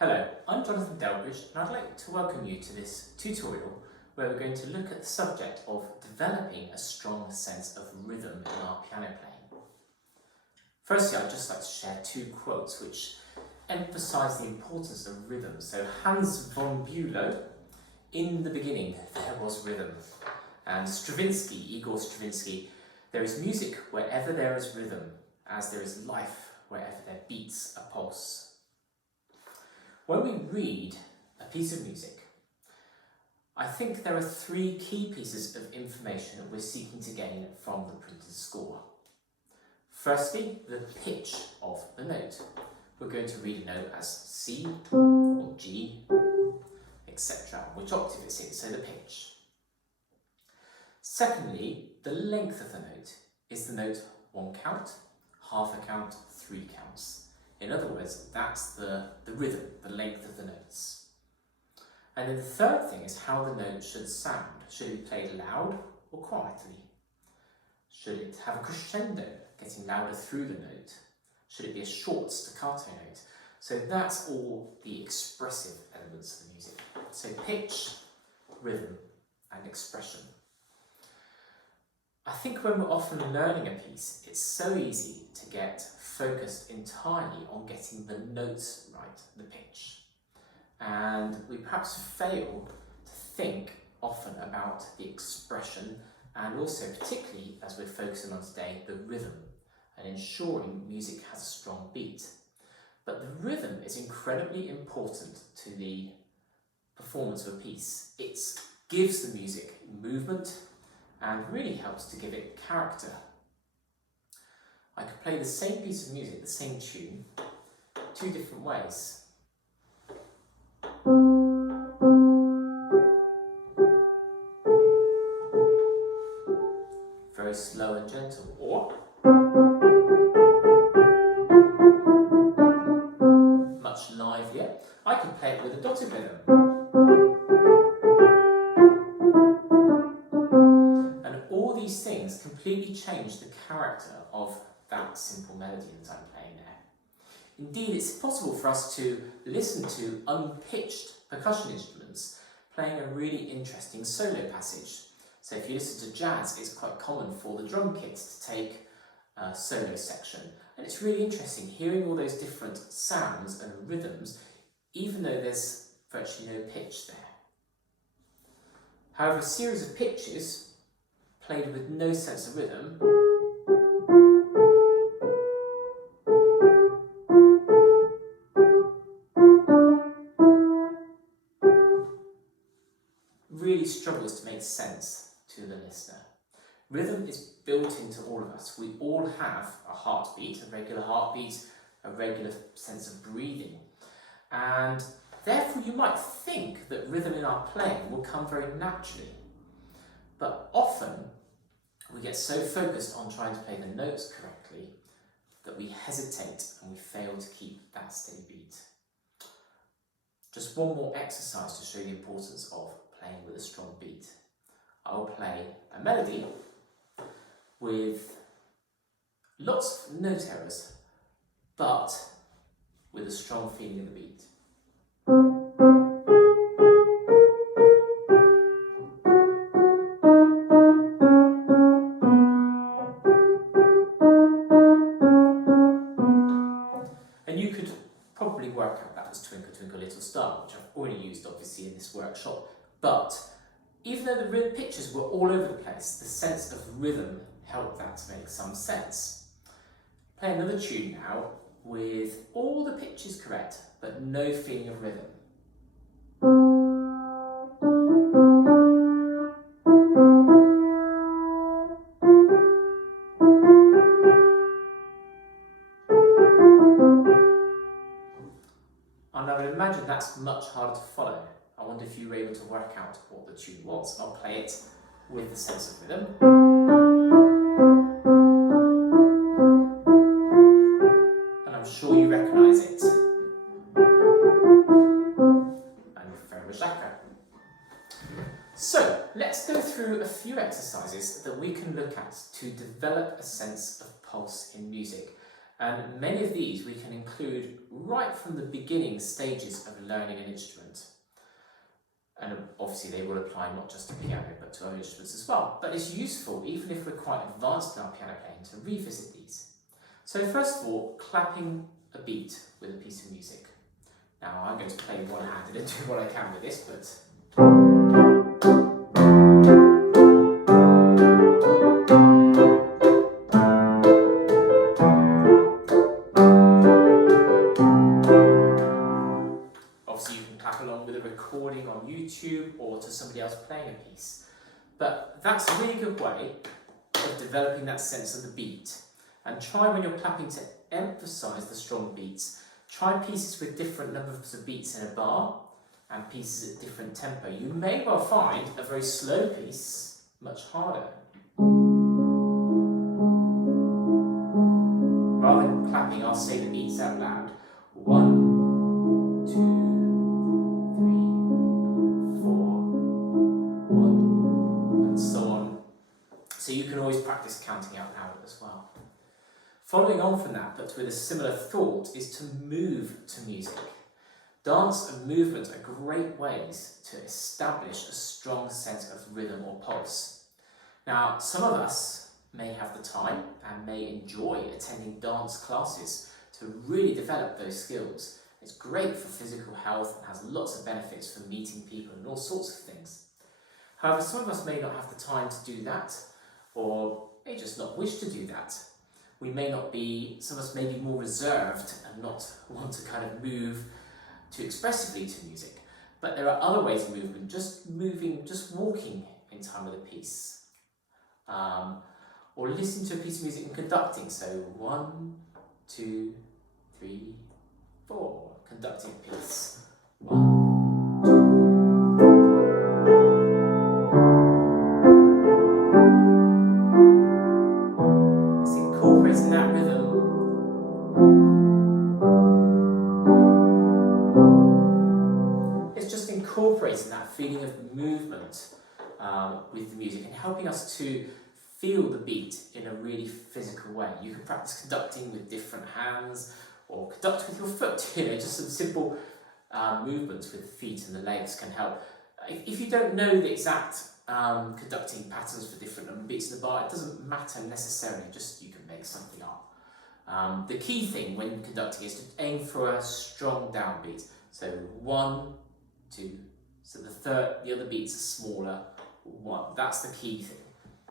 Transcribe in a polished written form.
Hello, I'm Jonathan Delbridge and I'd like to welcome you to this tutorial where we're going to look at the subject of developing a strong sense of rhythm in our piano playing. Firstly, I'd just like to share two quotes which emphasise the importance of rhythm. So Hans von Bülow, "In the beginning there was rhythm." And Igor Stravinsky, "There is music wherever there is rhythm, as there is life wherever there beats a pulse." When we read a piece of music, I think there are three key pieces of information that we're seeking to gain from the printed score. Firstly, the pitch of the note. We're going to read a note as C or G, etc., which octave it's in, so the pitch. Secondly, the length of the note. Is the note one count, half a count, three counts? In other words, that's the rhythm, the length of the notes. And then the third thing is how the note should sound. Should it be played loud or quietly? Should it have a crescendo, getting louder through the note? Should it be a short staccato note? So that's all the expressive elements of the music. So pitch, rhythm, and expression. I think when we're often learning a piece, it's so easy to get focused entirely on getting the notes right, the pitch. And we perhaps fail to think often about the expression and also particularly, as we're focusing on today, the rhythm and ensuring music has a strong beat. But the rhythm is incredibly important to the performance of a piece. It gives the music movement and really helps to give it character. I could play the same piece of music, the same tune, two different ways. Very slow and gentle, or much livelier. I could play it with a dotted rhythm. And all these things completely change the character of that simple melody that I'm playing there. Indeed, it's possible for us to listen to unpitched percussion instruments playing a really interesting solo passage. So if you listen to jazz, it's quite common for the drum kit to take a solo section. And it's really interesting hearing all those different sounds and rhythms, even though there's virtually no pitch there. However, a series of pitches played with no sense of rhythm really struggles to make sense to the listener. Rhythm is built into all of us. We all have a heartbeat, a regular sense of breathing. And therefore you might think that rhythm in our playing will come very naturally. But often we get so focused on trying to play the notes correctly that we hesitate and we fail to keep that steady beat. Just one more exercise to show you the importance of playing with a strong beat. I'll play a melody with lots of note errors, but with a strong feeling of the beat. And you could probably work out that was Twinkle Twinkle Little Star, which I've already used obviously in this workshop. But even though the pitches were all over the place, the sense of rhythm helped that to make some sense. Play another tune now with all the pitches correct, but no feeling of rhythm. And I would imagine that's much harder to follow. I wonder if you were able to work out what the tune was. I'll play it with the sense of rhythm. And I'm sure you recognise it. And Fermajaka. So, let's go through a few exercises that we can look at to develop a sense of pulse in music. And many of these we can include right from the beginning stages of learning an instrument. And obviously they will apply not just to piano but to other instruments as well. But it's useful, even if we're quite advanced in our piano playing, to revisit these. So first of all, clapping a beat with a piece of music. Now I'm going to play one-handed and do what I can with this, but obviously you can clap along with a recording on YouTube or to somebody else playing a piece. But that's a really good way of developing that sense of the beat. And try when you're clapping to emphasise the strong beats. Try pieces with different numbers of beats in a bar and pieces at different tempo. You may well find a very slow piece much harder. Rather than clapping, I'll say the beats out loud. 1, 2, 3, 4, 1, and so on. So you can always practice counting out loud as well. Following on from that, but with a similar thought, is to move to music. Dance and movement are great ways to establish a strong sense of rhythm or pulse. Now, some of us may have the time and may enjoy attending dance classes to really develop those skills. It's great for physical health and has lots of benefits for meeting people and all sorts of things. However, some of us may not have the time to do that, or may just not wish to do that. We may not be, some of us may be more reserved and not want to kind of move too expressively to music. But there are other ways of movement, just walking in time with a piece. Or listening to a piece of music and conducting. So 1, 2, 3, 4, conducting a piece. 1, 2. It's incorporating that rhythm. It's just incorporating that feeling of movement with the music and helping us to feel the beat in a really physical way. You can practice conducting with different hands or conduct with your foot. Just some simple movements with the feet and the legs can help. If you don't know the exact conducting patterns for different beats in the bar, it doesn't matter necessarily, just you can make something up. The key thing when conducting is to aim for a strong downbeat. So 1, 2, so the other beats are smaller, 1. That's the key thing.